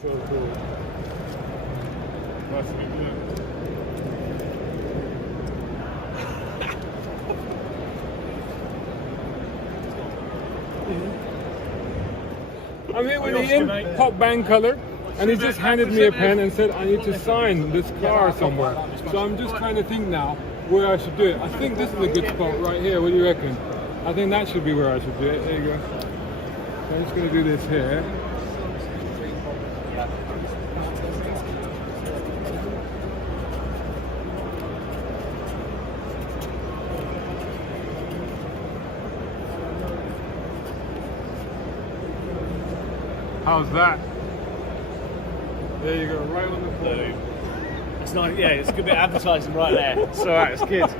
So cool. Must be good. I'm here with Ian, PopBangColour, and he just handed me a pen and said I need to sign this car somewhere. So I'm just trying to think now where I should do it. I think this is a good spot right here. What do you reckon? I think that should be where I should do it. There you go. So I'm just going to do this here. How's that? There you go, right on the floor. It's nice, yeah, it's a good bit of advertising right there. It's alright, it's good.